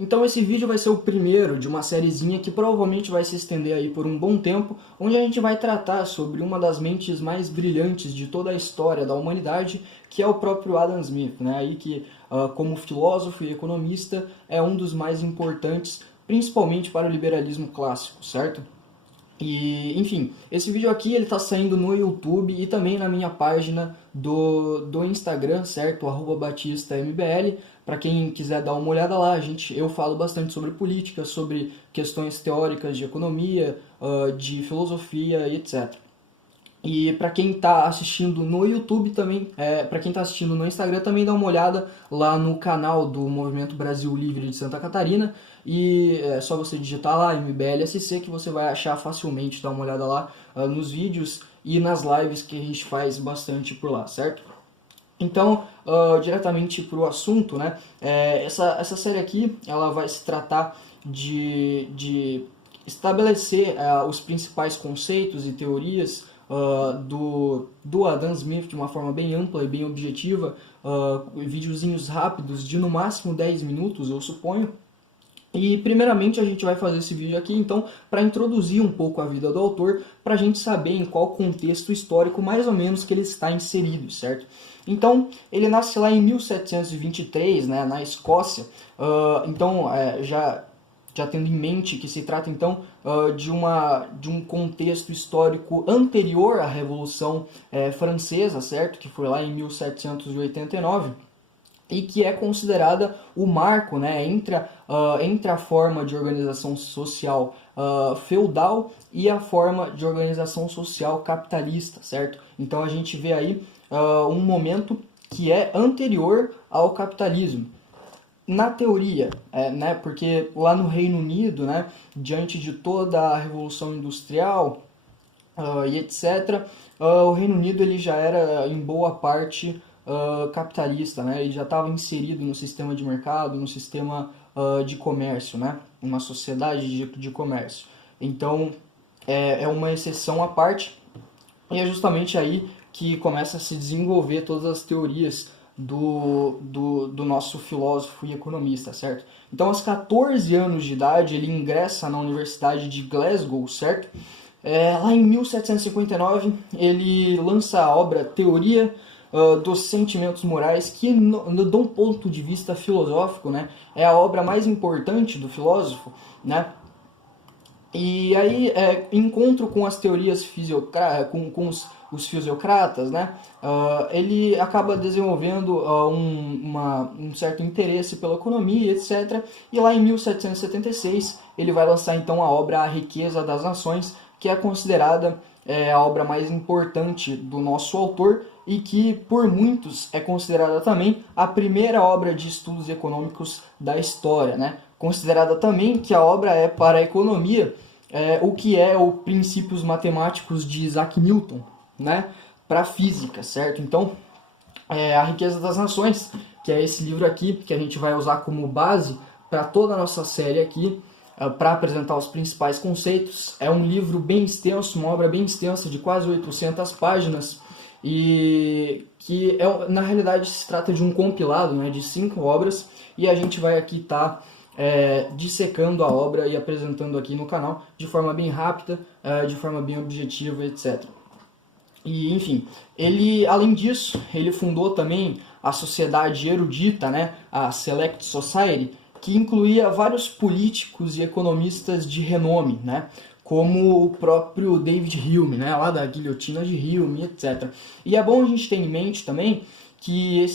Então esse vídeo vai ser o primeiro de uma sériezinha que provavelmente vai se estender aí por um bom tempo, onde a gente vai tratar sobre uma das mentes mais brilhantes de toda a história da humanidade, que é o próprio Adam Smith, né? Aí que, como filósofo e economista, é um dos mais importantes, principalmente para o liberalismo clássico, certo? E, enfim, esse vídeo aqui ele tá saindo no YouTube e também na minha página do Instagram, certo? @BatistaMBL. Para quem quiser dar uma olhada lá, eu falo bastante sobre política, sobre questões teóricas de economia, de filosofia e etc. E para quem está assistindo no YouTube também, para quem está assistindo no Instagram também dá uma olhada lá no canal do Movimento Brasil Livre de Santa Catarina e é só você digitar lá MBLSC que você vai achar facilmente, dá uma olhada lá nos vídeos e nas lives que a gente faz bastante por lá, certo? Então, diretamente para o assunto, né? Essa série aqui ela vai se tratar de estabelecer os principais conceitos e teorias do Adam Smith de uma forma bem ampla e bem objetiva, videozinhos rápidos de no máximo 10 minutos, eu suponho. E primeiramente a gente vai fazer esse vídeo aqui então para introduzir um pouco a vida do autor, para a gente saber em qual contexto histórico mais ou menos que ele está inserido, certo? Então ele nasce lá em 1723, né, na Escócia. Então já tendo em mente que se trata então de um contexto histórico anterior à Revolução Francesa, certo? Que foi lá em 1789 e que é considerada o marco, né, entre a forma de organização social feudal e a forma de organização social capitalista, certo? Então a gente vê aí um momento que é anterior ao capitalismo. Na teoria, né, porque lá no Reino Unido, né, diante de toda a Revolução Industrial e etc., o Reino Unido ele já era em boa parte capitalista, né? Ele já estava inserido no sistema de mercado, no sistema de comércio, né? Uma sociedade de comércio. Então, é uma exceção à parte e é justamente aí que começa a se desenvolver todas as teorias do nosso filósofo e economista, certo? Então, aos 14 anos de idade, ele ingressa na Universidade de Glasgow, certo? Lá em 1759, ele lança a obra Teoria dos Sentimentos Morais, que, de um ponto de vista filosófico, né, é a obra mais importante do filósofo, né? E aí, encontro com as teorias com os fisiocratas, né? Ele acaba desenvolvendo um certo interesse pela economia, etc. E lá em 1776 ele vai lançar então a obra A Riqueza das Nações, que é considerada a obra mais importante do nosso autor e que por muitos é considerada também a primeira obra de estudos econômicos da história, né? Considerada também que a obra é para a economia o que é o Princípios Matemáticos de Isaac Newton, né? Para a física, certo? Então, A Riqueza das Nações, que é esse livro aqui que a gente vai usar como base para toda a nossa série aqui, para apresentar os principais conceitos. É um livro bem extenso, uma obra bem extensa de quase 800 páginas e que na realidade se trata de um compilado, né, de 5 obras e a gente vai aqui estar dissecando a obra e apresentando aqui no canal de forma bem rápida, de forma bem objetiva, etc. E, enfim, ele, além disso, ele fundou também a sociedade erudita, né, a Select Society, que incluía vários políticos e economistas de renome, né, como o próprio David Hume, né, lá da guilhotina de Hume, etc. E é bom a gente ter em mente também que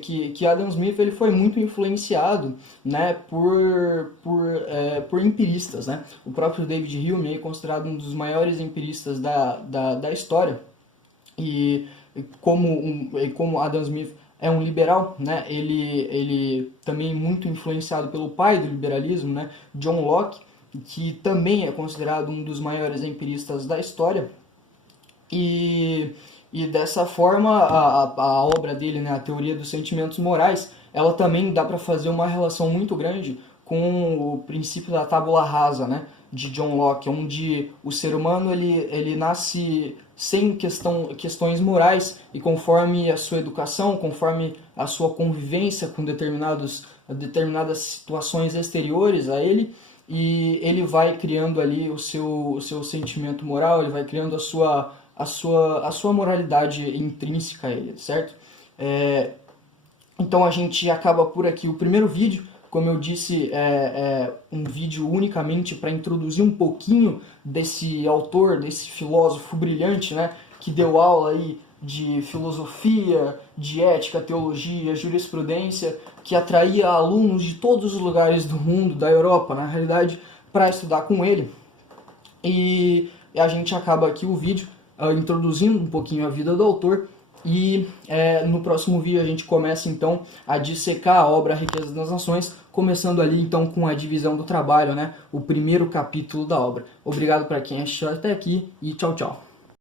que Adam Smith ele foi muito influenciado, né, por empiristas, né? O próprio David Hume é considerado um dos maiores empiristas da história e como Adam Smith é um liberal, né? Ele também muito influenciado pelo pai do liberalismo, né, John Locke, que também é considerado um dos maiores empiristas da história. E dessa forma, a obra dele, né, a Teoria dos Sentimentos Morais, ela também dá para fazer uma relação muito grande com o princípio da tábula rasa, né, de John Locke, onde o ser humano ele nasce sem questões morais e conforme a sua educação, conforme a sua convivência com determinados determinadas situações exteriores a ele, e ele vai criando ali o seu sentimento moral, ele vai criando a sua moralidade intrínseca a ele, certo? Então a gente acaba por aqui o primeiro vídeo. Como eu disse, é um vídeo unicamente para introduzir um pouquinho desse autor, desse filósofo brilhante, né, que deu aula aí de filosofia, de ética, teologia, jurisprudência, que atraía alunos de todos os lugares do mundo, da Europa, na realidade, para estudar com ele. E a gente acaba aqui o vídeo introduzindo um pouquinho a vida do autor. E no próximo vídeo a gente começa então a dissecar a obra A Riqueza das Nações, começando ali então com a divisão do trabalho, né? O primeiro capítulo da obra. Obrigado para quem assistiu até aqui e tchau, tchau.